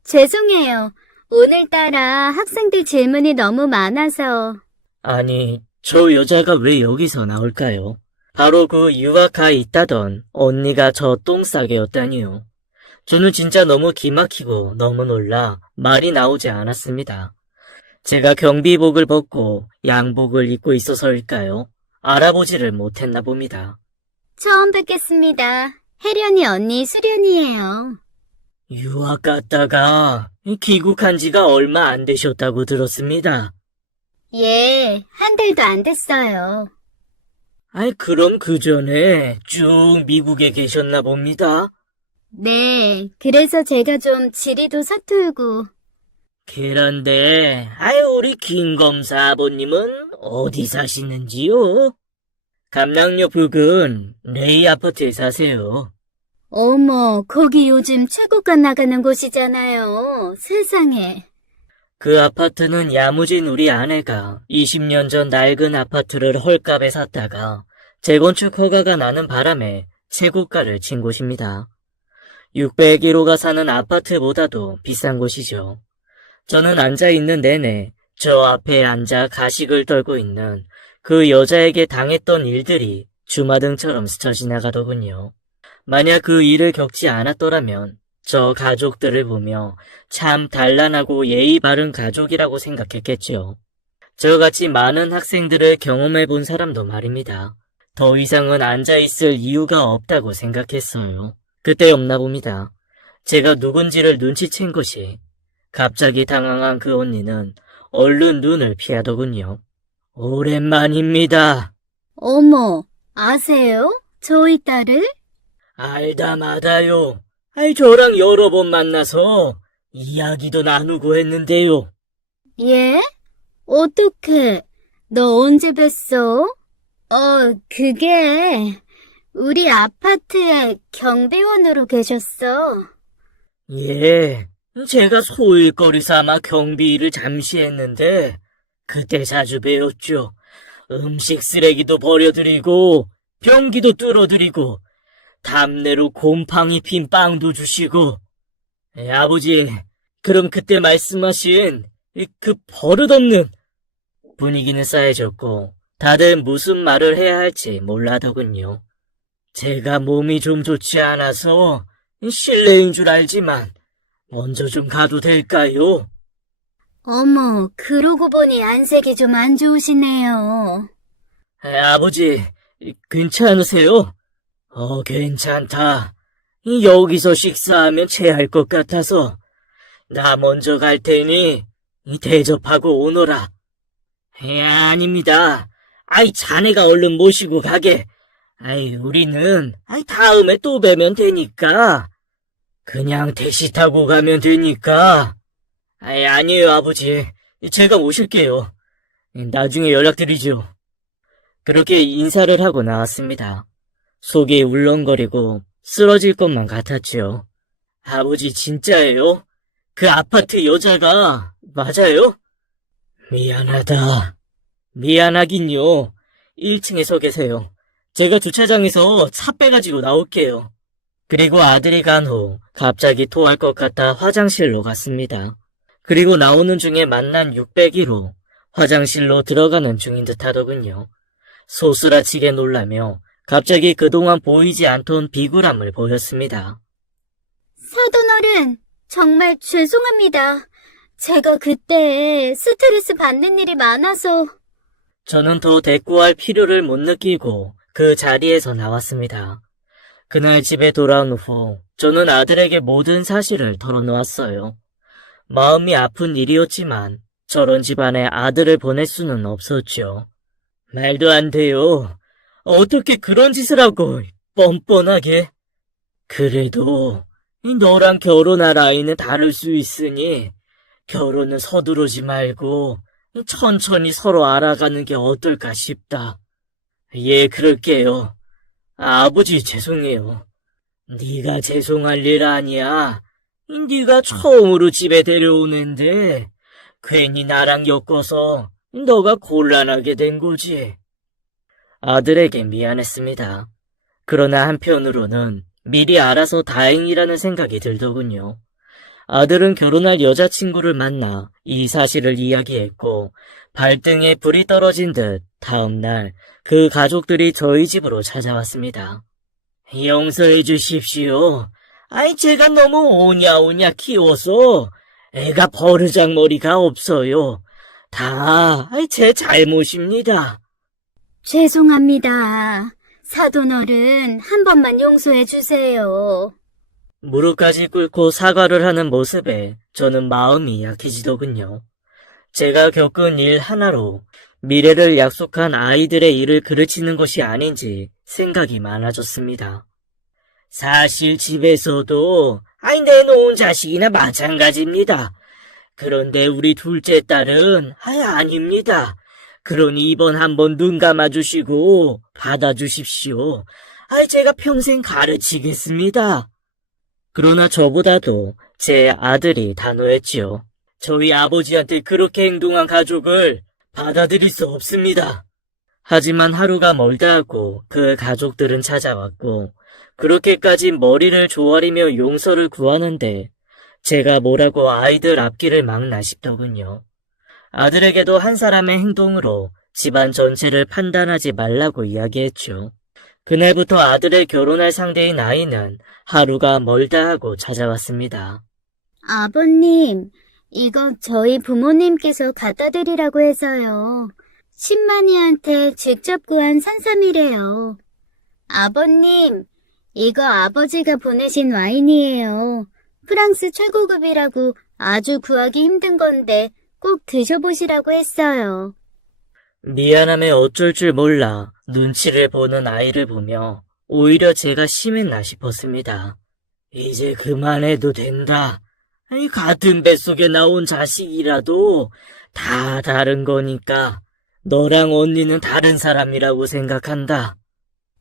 죄송해요. 오늘따라 학생들 질문이 너무 많아서. 아니, 저 여자가 왜 여기서 나올까요? 바로 그 유학가 있다던 언니가 저 똥싸개였다니요. 저는 진짜 너무 기막히고 너무 놀라 말이 나오지 않았습니다. 제가 경비복을 벗고 양복을 입고 있어서일까요? 알아보지를 못했나 봅니다. 처음 뵙겠습니다. 혜련이 언니 수련이에요. 유학 갔다가 귀국한 지가 얼마 안 되셨다고 들었습니다. 예, 한 달도 안 됐어요. 그럼 그 전에 쭉 미국에 계셨나 봅니다. 네, 그래서 제가 좀 지리도 서툴고. 그런데 우리 김 검사 아버님은 어디 사시는지요? 감락역 부근 레이 아파트에 사세요. 어머, 거기 요즘 최고가 나가는 곳이잖아요. 세상에. 그 아파트는 야무진 우리 아내가 20년 전 낡은 아파트를 헐값에 샀다가 재건축 허가가 나는 바람에 최고가를 친 곳입니다. 601호가 사는 아파트보다도 비싼 곳이죠. 저는 앉아있는 내내 저 앞에 앉아 가식을 떨고 있는 그 여자에게 당했던 일들이 주마등처럼 스쳐 지나가더군요. 만약 그 일을 겪지 않았더라면 저 가족들을 보며 참 단란하고 예의 바른 가족이라고 생각했겠지요. 저같이 많은 학생들을 경험해 본 사람도 말입니다. 더 이상은 앉아있을 이유가 없다고 생각했어요. 그때였나 봅니다. 제가 누군지를 눈치챈 것이 갑자기 당황한 그 언니는 얼른 눈을 피하더군요. 오랜만입니다. 어머, 아세요? 저희 딸을? 알다 마다요. 저랑 여러 번 만나서 이야기도 나누고 했는데요. 예? 어떡해? 너 언제 뵀어? 그게 우리 아파트에 경비원으로 계셨어. 예, 제가 소일거리 삼아 경비 일을 잠시 했는데 그때 자주 뵈었죠. 음식 쓰레기도 버려드리고 변기도 뚫어드리고 담내로 곰팡이 핀 빵도 주시고. 아버지, 그럼 그때 말씀하신 그 버릇없는. 분위기는 싸해졌고 다들 무슨 말을 해야 할지 몰라더군요. 제가 몸이 좀 좋지 않아서 실례인 줄 알지만 먼저 좀 가도 될까요? 어머, 그러고 보니 안색이 좀 안 좋으시네요. 아버지, 괜찮으세요? 괜찮다. 여기서 식사하면 체할 것 같아서 나 먼저 갈 테니 대접하고 오너라. 아닙니다. 자네가 얼른 모시고 가게. 우리는 다음에 또 뵈면 되니까. 그냥 택시 타고 가면 되니까. 아니에요, 아버지. 제가 모실게요. 나중에 연락드리죠. 그렇게 인사를 하고 나왔습니다. 속이 울렁거리고 쓰러질 것만 같았죠. 아버지 진짜예요? 그 아파트 여자가 맞아요? 미안하다. 미안하긴요. 1층에 서 계세요. 제가 주차장에서 차 빼가지고 나올게요. 그리고 아들이 간 후 갑자기 토할 것 같아 화장실로 갔습니다. 그리고 나오는 중에 만난 601호 화장실로 들어가는 중인 듯 하더군요. 소스라치게 놀라며 갑자기 그동안 보이지 않던 비굴함을 보였습니다. 사돈 어른, 정말 죄송합니다. 제가 그때 스트레스 받는 일이 많아서. 저는 더 대꾸할 필요를 못 느끼고 그 자리에서 나왔습니다. 그날 집에 돌아온 후 저는 아들에게 모든 사실을 털어놓았어요. 마음이 아픈 일이었지만 저런 집안에 아들을 보낼 수는 없었죠. 말도 안 돼요. 어떻게 그런 짓을 하고 뻔뻔하게. 그래도 너랑 결혼할 아이는 다를 수 있으니 결혼은 서두르지 말고 천천히 서로 알아가는 게 어떨까 싶다. 예, 그럴게요. 아버지 죄송해요. 네가 죄송할 일 아니야. 네가 처음으로 집에 데려오는데 괜히 나랑 엮어서 너가 곤란하게 된 거지. 아들에게 미안했습니다. 그러나 한편으로는 미리 알아서 다행이라는 생각이 들더군요. 아들은 결혼할 여자친구를 만나 이 사실을 이야기했고 발등에 불이 떨어진 듯 다음 날 그 가족들이 저희 집으로 찾아왔습니다. 용서해 주십시오. 제가 너무 오냐오냐 키워서 애가 버르장머리가 없어요. 다 제 잘못입니다. 죄송합니다. 사돈 어른, 한 번만 용서해 주세요. 무릎까지 꿇고 사과를 하는 모습에 저는 마음이 약해지더군요. 제가 겪은 일 하나로 미래를 약속한 아이들의 일을 그르치는 것이 아닌지 생각이 많아졌습니다. 사실 집에서도 내놓은 자식이나 마찬가지입니다. 그런데 우리 둘째 딸은 아닙니다. 그러니 이번 한번 눈 감아주시고 받아주십시오. 제가 평생 가르치겠습니다. 그러나 저보다도 제 아들이 단호했지요. 저희 아버지한테 그렇게 행동한 가족을 받아들일 수 없습니다. 하지만 하루가 멀다 하고 그 가족들은 찾아왔고 그렇게까지 머리를 조아리며 용서를 구하는데 제가 뭐라고 아이들 앞길을 막나 싶더군요. 아들에게도 한 사람의 행동으로 집안 전체를 판단하지 말라고 이야기했죠. 그날부터 아들의 결혼할 상대인 아이는 하루가 멀다 하고 찾아왔습니다. 아버님, 이거 저희 부모님께서 갖다 드리라고 해서요. 신만이한테 직접 구한 산삼이래요. 아버님, 이거 아버지가 보내신 와인이에요. 프랑스 최고급이라고 아주 구하기 힘든 건데 꼭 드셔보시라고 했어요. 미안함에 어쩔 줄 몰라 눈치를 보는 아이를 보며 오히려 제가 심했나 싶었습니다. 이제 그만해도 된다. 아니, 같은 뱃속에 나온 자식이라도 다 다른 거니까 너랑 언니는 다른 사람이라고 생각한다.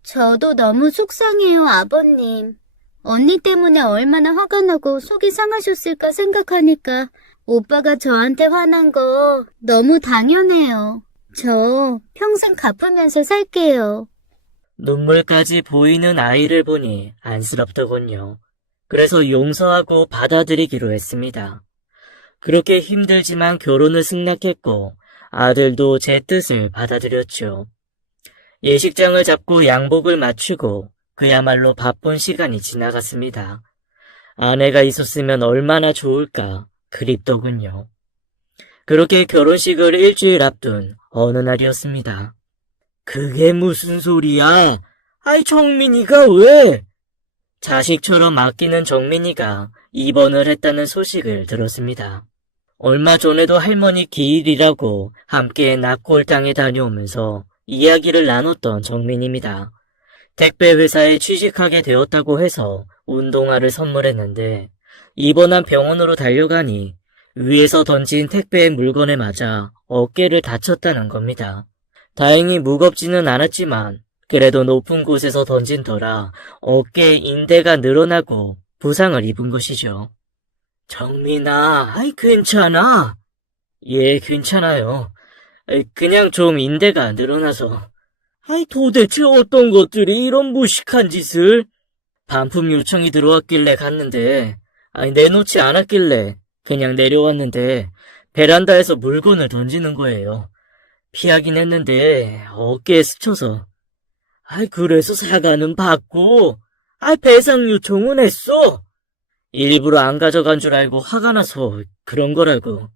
저도 너무 속상해요, 아버님. 언니 때문에 얼마나 화가 나고 속이 상하셨을까 생각하니까 오빠가 저한테 화난 거 너무 당연해요. 저 평생 갚으면서 살게요. 눈물까지 보이는 아이를 보니 안쓰럽더군요. 그래서 용서하고 받아들이기로 했습니다. 그렇게 힘들지만 결혼을 승낙했고 아들도 제 뜻을 받아들였죠. 예식장을 잡고 양복을 맞추고 그야말로 바쁜 시간이 지나갔습니다. 아내가 있었으면 얼마나 좋을까 그립더군요. 그렇게 결혼식을 일주일 앞둔 어느 날이었습니다. 그게 무슨 소리야? 아이, 정민이가 왜? 자식처럼 아끼는 정민이가 입원을 했다는 소식을 들었습니다. 얼마 전에도 할머니 기일이라고 함께 낙골당에 다녀오면서 이야기를 나눴던 정민입니다. 택배 회사에 취직하게 되었다고 해서 운동화를 선물했는데 입원한 병원으로 달려가니 위에서 던진 택배의 물건에 맞아 어깨를 다쳤다는 겁니다. 다행히 무겁지는 않았지만 그래도 높은 곳에서 던진 터라 어깨에 인대가 늘어나고 부상을 입은 것이죠. 정민아, 아이, 괜찮아? 예, 괜찮아요. 그냥 좀 인대가 늘어나서. 아이, 도대체 어떤 것들이 이런 무식한 짓을? 반품 요청이 들어왔길래 갔는데, 내놓지 않았길래 그냥 내려왔는데, 베란다에서 물건을 던지는 거예요. 피하긴 했는데, 어깨에 스쳐서. 그래서 사과는 받고, 배상 요청은 했어. 일부러 안 가져간 줄 알고 화가 나서 그런 거라고.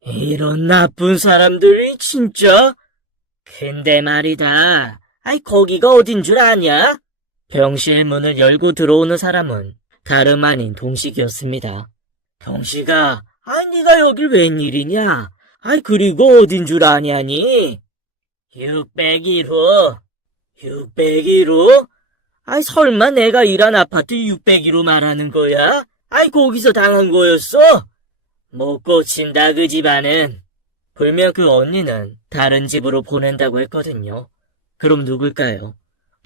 이런 나쁜 사람들이 진짜. 근데 말이다. 거기가 어딘 줄 아냐? 병실 문을 열고 들어오는 사람은 다름 아닌 동식이었습니다. 동식아, 네가 여길 웬일이냐? 그리고 어딘 줄 아냐니? 601호. 601호? 설마 내가 일한 아파트 601호 말하는 거야? 거기서 당한 거였어? 못 고친다, 그 집안은. 불며 그 언니는 다른 집으로 보낸다고 했거든요. 그럼 누굴까요?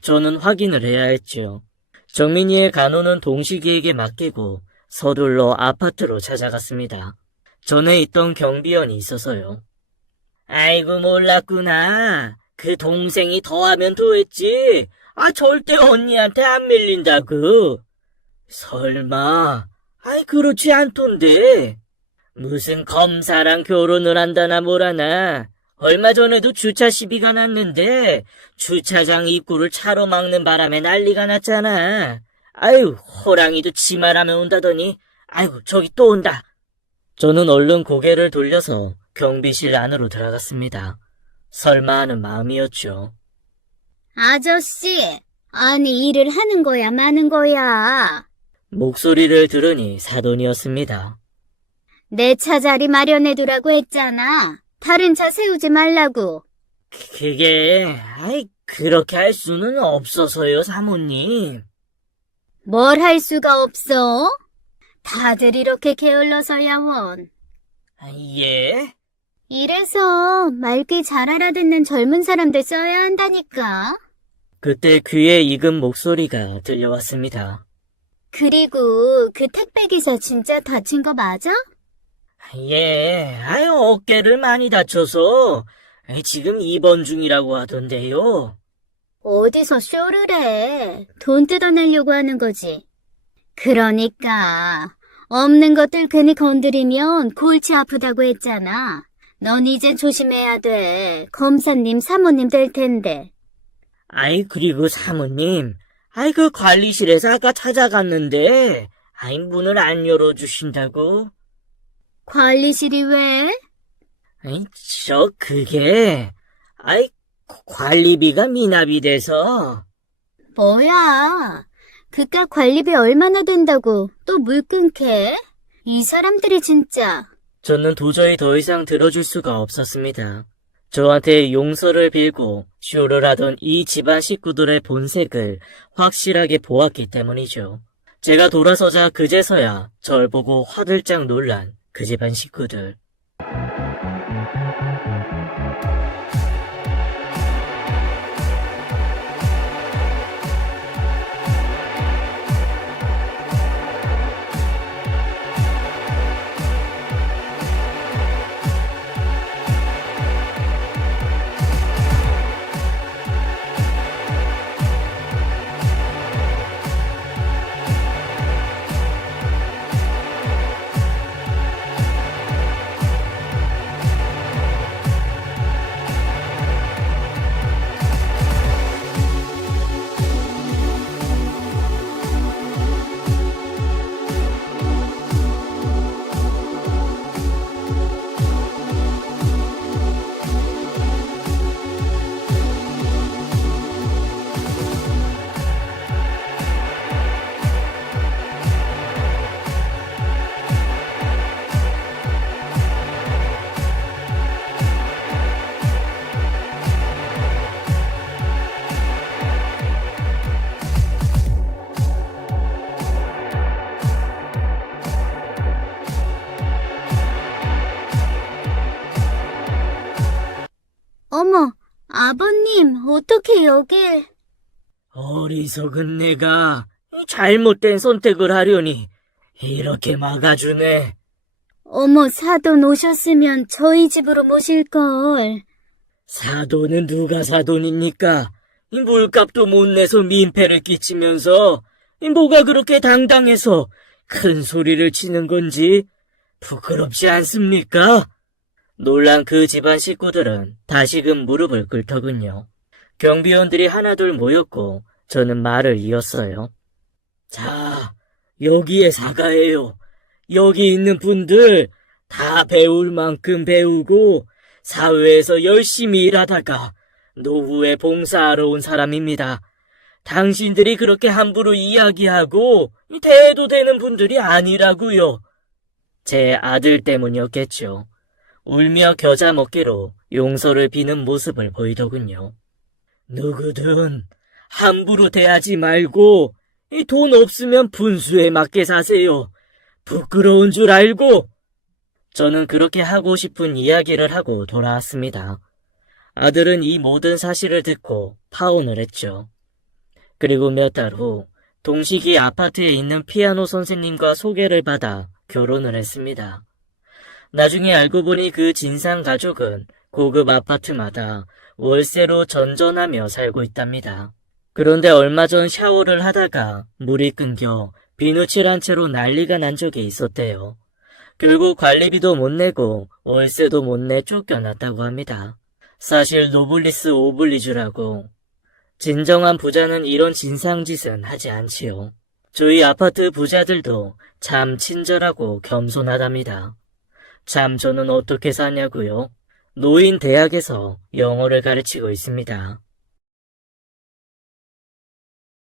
저는 확인을 해야 했죠. 정민이의 간호는 동식이에게 맡기고 서둘러 아파트로 찾아갔습니다. 전에 있던 경비원이 있어서요. 아이고, 몰랐구나. 그 동생이 더하면 더했지. 절대 언니한테 안 밀린다고. 설마. 그렇지 않던데. 무슨 검사랑 결혼을 한다나 뭐라나. 얼마 전에도 주차 시비가 났는데 주차장 입구를 차로 막는 바람에 난리가 났잖아. 호랑이도 치마라면 온다더니. 저기 또 온다. 저는 얼른 고개를 돌려서 경비실 안으로 들어갔습니다. 설마 하는 마음이었죠. 아저씨, 아니 일을 하는 거야, 마는 거야? 목소리를 들으니 사돈이었습니다. 내 차 자리 마련해두라고 했잖아. 다른 차 세우지 말라고. 그게, 그렇게 할 수는 없어서요, 사모님. 뭘 할 수가 없어? 다들 이렇게 게을러서야 원. 예? 이래서 말귀 잘 알아듣는 젊은 사람들 써야 한다니까. 그때 귀에 익은 목소리가 들려왔습니다. 그리고 그 택배기사 진짜 다친 거 맞아? 예, 어깨를 많이 다쳐서 지금 입원 중이라고 하던데요. 어디서 쇼를 해. 돈 뜯어내려고 하는 거지. 그러니까 없는 것들 괜히 건드리면 골치 아프다고 했잖아. 넌 이제 조심해야 돼. 검사님, 사모님 될 텐데. 그리고 사모님, 그 관리실에서 아까 찾아갔는데, 문을 안 열어주신다고? 관리실이 왜? 그게, 아이, 관리비가 미납이 돼서. 뭐야? 그깟 관리비 얼마나 된다고 또 물 끊게? 이 사람들이 진짜. 저는 도저히 더 이상 들어줄 수가 없었습니다. 저한테 용서를 빌고 쇼를 하던 이 집안 식구들의 본색을 확실하게 보았기 때문이죠. 제가 돌아서자 그제서야 절 보고 화들짝 놀란 그 집안 식구들. 어머, 아버님, 어떻게 여길? 어리석은 내가 잘못된 선택을 하려니 이렇게 막아주네. 어머, 사돈 오셨으면 저희 집으로 모실걸. 사돈은 누가 사돈입니까? 이 물값도 못 내서 민폐를 끼치면서 뭐가 그렇게 당당해서 큰 소리를 치는 건지 부끄럽지 않습니까? 놀란 그 집안 식구들은 다시금 무릎을 꿇더군요. 경비원들이 하나둘 모였고 저는 말을 이었어요. 자, 여기에 사과해요. 여기 있는 분들 다 배울 만큼 배우고 사회에서 열심히 일하다가 노후에 봉사하러 온 사람입니다. 당신들이 그렇게 함부로 이야기하고 대해도 되는 분들이 아니라고요. 제 아들 때문이었겠죠. 울며 겨자 먹기로 용서를 비는 모습을 보이더군요. 누구든 함부로 대하지 말고 돈 없으면 분수에 맞게 사세요. 부끄러운 줄 알고. 저는 그렇게 하고 싶은 이야기를 하고 돌아왔습니다. 아들은 이 모든 사실을 듣고 파혼을 했죠. 그리고 몇 달 후 동식이 아파트에 있는 피아노 선생님과 소개를 받아 결혼을 했습니다. 나중에 알고 보니 그 진상 가족은 고급 아파트마다 월세로 전전하며 살고 있답니다. 그런데 얼마 전 샤워를 하다가 물이 끊겨 비누칠한 채로 난리가 난 적이 있었대요. 결국 관리비도 못 내고 월세도 못 내 쫓겨났다고 합니다. 사실 노블리스 오블리주라고. 진정한 부자는 이런 진상짓은 하지 않지요. 저희 아파트 부자들도 참 친절하고 겸손하답니다. 참 저는 어떻게 사냐고요? 노인 대학에서 영어를 가르치고 있습니다.